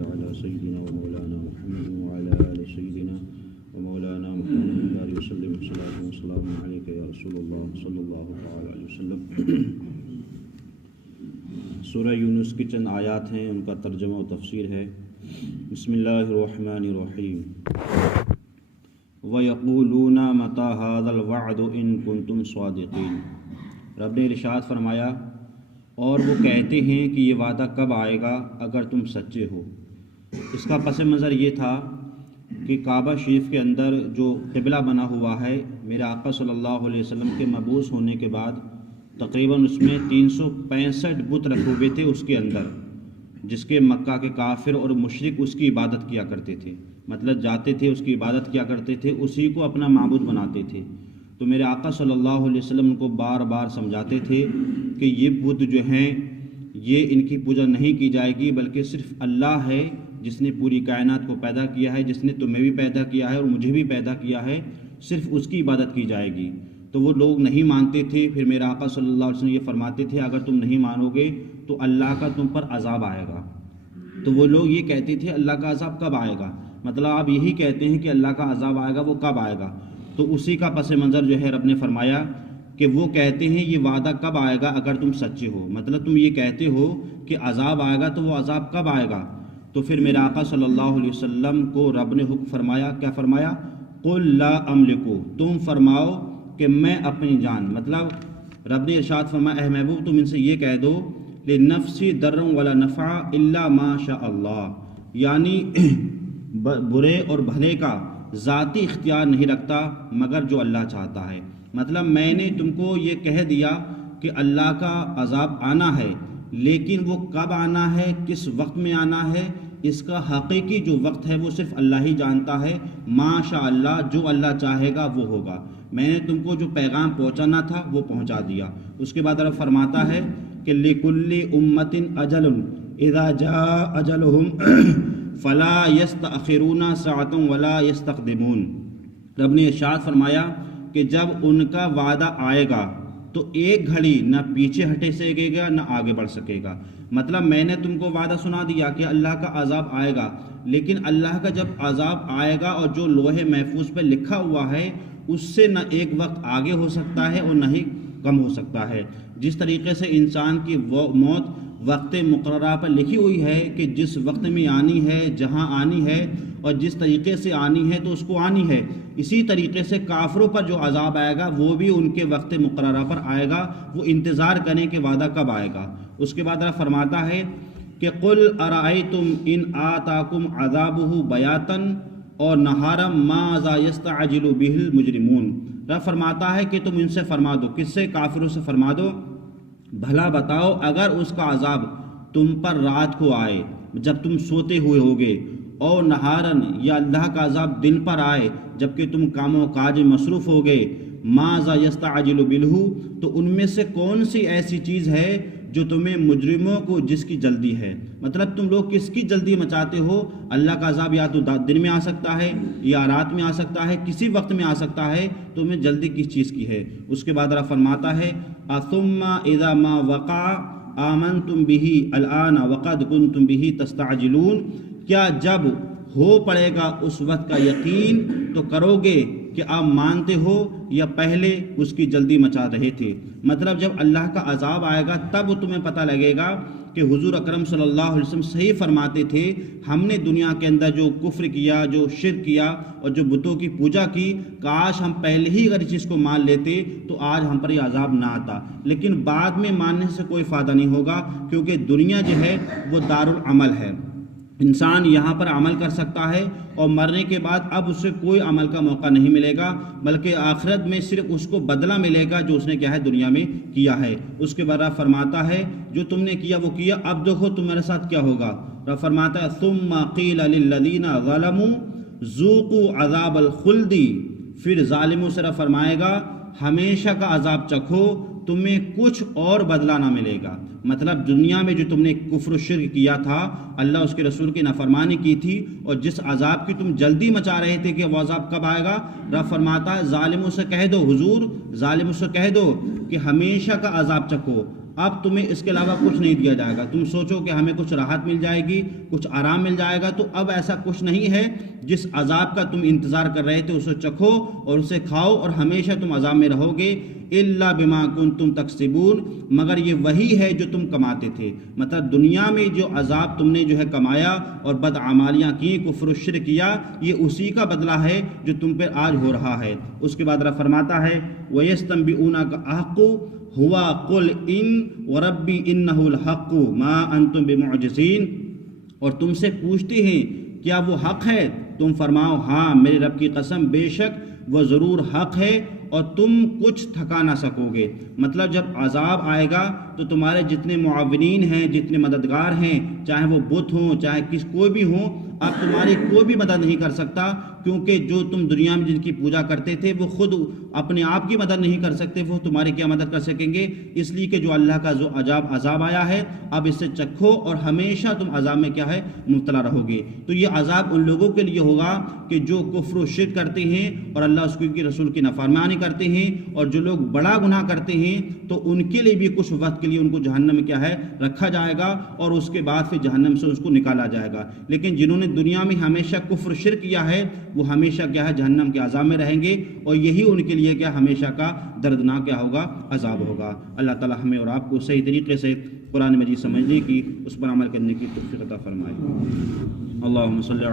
على سيدنا ومولانا محمد وعلى آل سيدنا ومولانا محمد وبارك وسلم صلاة وسلام عليك يا رسول الله صلی اللہ علیہ وسلم۔ سورہ یونس کی چند آیات ہیں، ان کا ترجمہ و تفسیر ہے۔ بسم اللہ الرحمن الرحیم۔ وَيَقُولُونَ مَتَى هَذَا الْوَعْدُ إِن كُنتُمْ صَادِقِينَ۔ رب نے ارشاد فرمایا، اور وہ کہتے ہیں کہ یہ وعدہ کب آئے گا اگر تم سچے ہو۔ اس کا پس منظر یہ تھا کہ کعبہ شریف کے اندر جو قبلہ بنا ہوا ہے، میرے آقا صلی اللہ علیہ وسلم کے مبعوث ہونے کے بعد تقریباً اس میں 365 بت رکھے ہوئے تھے اس کے اندر، جس کے مکہ کے کافر اور مشرک اس کی عبادت کیا کرتے تھے، مطلب جاتے تھے اس کی عبادت کیا کرتے تھے، اسی کو اپنا معبود بناتے تھے۔ تو میرے آقا صلی اللہ علیہ وسلم ان کو بار بار سمجھاتے تھے کہ یہ بت جو ہیں یہ ان کی پوجا نہیں کی جائے گی، بلکہ صرف اللہ ہے جس نے پوری کائنات کو پیدا کیا ہے، جس نے تمہیں بھی پیدا کیا ہے اور مجھے بھی پیدا کیا ہے، صرف اس کی عبادت کی جائے گی۔ تو وہ لوگ نہیں مانتے تھے، پھر میرے آقا صلی اللہ علیہ وسلم یہ فرماتے تھے اگر تم نہیں مانو گے تو اللہ کا تم پر عذاب آئے گا۔ تو وہ لوگ یہ کہتے تھے اللہ کا عذاب کب آئے گا، مطلب آپ یہی کہتے ہیں کہ اللہ کا عذاب آئے گا، وہ کب آئے گا؟ تو اسی کا پس منظر جو ہے رب نے فرمایا کہ وہ کہتے ہیں یہ وعدہ کب آئے گا اگر تم سچے ہو، مطلب تم یہ کہتے ہو کہ عذاب آئے گا، تو وہ عذاب کب آئے گا؟ تو پھر میرے آقا صلی اللہ علیہ وسلم کو رب نے حکم فرمایا، کیا فرمایا؟ قل لا املکو، تم فرماؤ کہ میں اپنی جان، مطلب رب نے ارشاد فرمایا اے محبوب تم ان سے یہ کہہ دو لنفسی ضر ولا نفع الا ما شاء اللہ، یعنی برے اور بھلے کا ذاتی اختیار نہیں رکھتا مگر جو اللہ چاہتا ہے۔ مطلب میں نے تم کو یہ کہہ دیا کہ اللہ کا عذاب آنا ہے، لیکن وہ کب آنا ہے، کس وقت میں آنا ہے، اس کا حقیقی جو وقت ہے وہ صرف اللہ ہی جانتا ہے۔ ماشاء اللہ، جو اللہ چاہے گا وہ ہوگا۔ میں نے تم کو جو پیغام پہنچانا تھا وہ پہنچا دیا۔ اس کے بعد رب فرماتا ہے کہ لِكُلِّ أُمَّةٍ أَجَلٌ إِذَا جَاءَ أَجَلُهُمْ فَلَا يَسْتَأْخِرُونَ سَاعَةً وَلَا يَسْتَقْدِمُونَ۔ رب نے ارشاد فرمایا کہ جب ان کا وعدہ آئے گا تو ایک گھڑی نہ پیچھے ہٹے سکے گا نہ آگے بڑھ سکے گا۔ مطلب میں نے تم کو وعدہ سنا دیا کہ اللہ کا عذاب آئے گا، لیکن اللہ کا جب عذاب آئے گا اور جو لوح محفوظ پہ لکھا ہوا ہے اس سے نہ ایک وقت آگے ہو سکتا ہے اور نہ ہی کم ہو سکتا ہے۔ جس طریقے سے انسان کی موت وقت مقررہ پر لکھی ہوئی ہے کہ جس وقت میں آنی ہے، جہاں آنی ہے اور جس طریقے سے آنی ہے تو اس کو آنی ہے، اسی طریقے سے کافروں پر جو عذاب آئے گا وہ بھی ان کے وقت مقررہ پر آئے گا۔ وہ انتظار کریں کہ وعدہ کب آئے گا۔ اس کے بعد فرماتا ہے کہ قل ارائیتم ان آتاکم عذابہ بیاتن اور نہارا ماذا یستعجل بہ المجرمون۔ رب فرماتا ہے کہ تم ان سے فرما دو، کس سے؟ کافروں سے فرما دو، بھلا بتاؤ اگر اس کا عذاب تم پر رات کو آئے جب تم سوتے ہوئے ہوگے، اور نہارن یا اللہ کا عذاب دن پر آئے جبکہ تم کام و کاج میں مصروف ہو گئے، ماذا یستعجل بہ، تو ان میں سے کون سی ایسی چیز ہے جو تمہیں مجرموں کو جس کی جلدی ہے؟ مطلب تم لوگ کس کی جلدی مچاتے ہو؟ اللہ کا عذاب یا تو دن میں آ سکتا ہے یا رات میں آ سکتا ہے، کسی وقت میں آ سکتا ہے، تمہیں جلدی کس چیز کی ہے؟ اس کے بعد فرماتا ہے اثم اذا ما وقع آمنتم به الآن وقد کنتم به تستعجلون، کیا جب ہو پڑے گا اس وقت کا یقین تو کرو گے کہ آپ مانتے ہو یا پہلے اس کی جلدی مچا رہے تھے؟ مطلب جب اللہ کا عذاب آئے گا تب تمہیں پتہ لگے گا کہ حضور اکرم صلی اللہ علیہ وسلم صحیح فرماتے تھے، ہم نے دنیا کے اندر جو کفر کیا، جو شرک کیا اور جو بتوں کی پوجا کی، کاش ہم پہلے ہی اگر اس چیز کو مان لیتے تو آج ہم پر یہ عذاب نہ آتا۔ لیکن بعد میں ماننے سے کوئی فائدہ نہیں ہوگا، کیونکہ دنیا جو ہے وہ دارالعمل ہے۔ انسان یہاں پر عمل کر سکتا ہے اور مرنے کے بعد اب اسے کوئی عمل کا موقع نہیں ملے گا، بلکہ آخرت میں صرف اس کو بدلہ ملے گا جو اس نے کیا ہے دنیا میں کیا ہے۔ اس کے بعد فرماتا ہے جو تم نے کیا وہ کیا، اب دیکھو تمہارے ساتھ کیا ہوگا۔ رب فرماتا ہے ثم قیل للذین ظلموا ذوقوا عذاب الخلد، پھر ظالموں سے رب فرمائے گا ہمیشہ کا عذاب چکھو، تمہیں کچھ اور بدلہ نہ ملے گا۔ مطلب دنیا میں جو تم نے کفر و شرک کیا تھا، اللہ اس کے رسول کی نافرمانی کی تھی، اور جس عذاب کی تم جلدی مچا رہے تھے کہ وہ عذاب کب آئے گا، رب فرماتا ہے ظالموں سے کہہ دو، حضور ظالموں سے کہہ دو کہ ہمیشہ کا عذاب چکھو، اب تمہیں اس کے علاوہ کچھ نہیں دیا جائے گا۔ تم سوچو کہ ہمیں کچھ راحت مل جائے گی، کچھ آرام مل جائے گا، تو اب ایسا کچھ نہیں ہے۔ جس عذاب کا تم انتظار کر رہے تھے اسے چکھو اور اسے کھاؤ، اور ہمیشہ تم عذاب میں رہو گے۔ الا بما کنتم تکسبون، مگر یہ وہی ہے جو تم کماتے تھے۔ مطلب دنیا میں جو عذاب تم نے جو ہے کمایا اور بدعمالیاں کی، کفر و شرک کیا، یہ اسی کا بدلہ ہے جو تم پر آج ہو رہا ہے۔ اس کے بعد رب فرماتا ہے وَيَسْتَنبِئُونَكَ أَحَقٌّ هُوَ قُلْ إِنَّ وَرَبِّي إِنَّهُ الْحَقُّ مَا أَنْتُمْ بِمُعْجِزِينَ، اور تم سے پوچھتے ہیں کیا وہ حق ہے؟ تم فرماؤ ہاں میرے رب کی قسم بے شک وہ ضرور حق ہے اور تم کچھ تھکا نہ سکو گے۔ مطلب جب عذاب آئے گا تو تمہارے جتنے معاونین ہیں، جتنے مددگار ہیں، چاہے وہ بت ہوں چاہے کوئی بھی ہوں، اب تمہاری کوئی بھی مدد نہیں کر سکتا، کیونکہ جو تم دنیا میں جن کی پوجا کرتے تھے وہ خود اپنے آپ کی مدد نہیں کر سکتے، وہ تمہاری کیا مدد کر سکیں گے؟ اس لیے کہ جو اللہ کا جو عذاب آیا ہے اب اس سے چکھو اور ہمیشہ تم عذاب میں کیا ہے مبتلا رہو گے۔ تو یہ عذاب ان لوگوں کے لیے ہوگا کہ جو کفر و شرک کرتے ہیں اور اللہ اس کے رسول کی نافرمانی کرتے ہیں، اور جو لوگ بڑا گناہ کرتے ہیں تو ان کے لیے بھی کچھ وقت کے لیے ان کو جہنم میں کیا ہے رکھا جائے گا، اور اس کے بعد پھر جہنم سے اس کو نکالا جائے گا۔ لیکن جنہوں نے دنیا میں ہمیشہ کفر شرک کیا ہے وہ ہمیشہ کیا ہے جہنم کے عذاب میں رہیں گے، اور یہی ان کے لیے کیا ہمیشہ کا دردناک کیا ہوگا عذاب ہوگا۔ اللہ تعالی ہمیں اور آپ کو صحیح طریقے سے قرآن مجید سمجھنے کی، اس پر عمل کرنے کی توفیق عطا فرمائے۔ اللہم صلی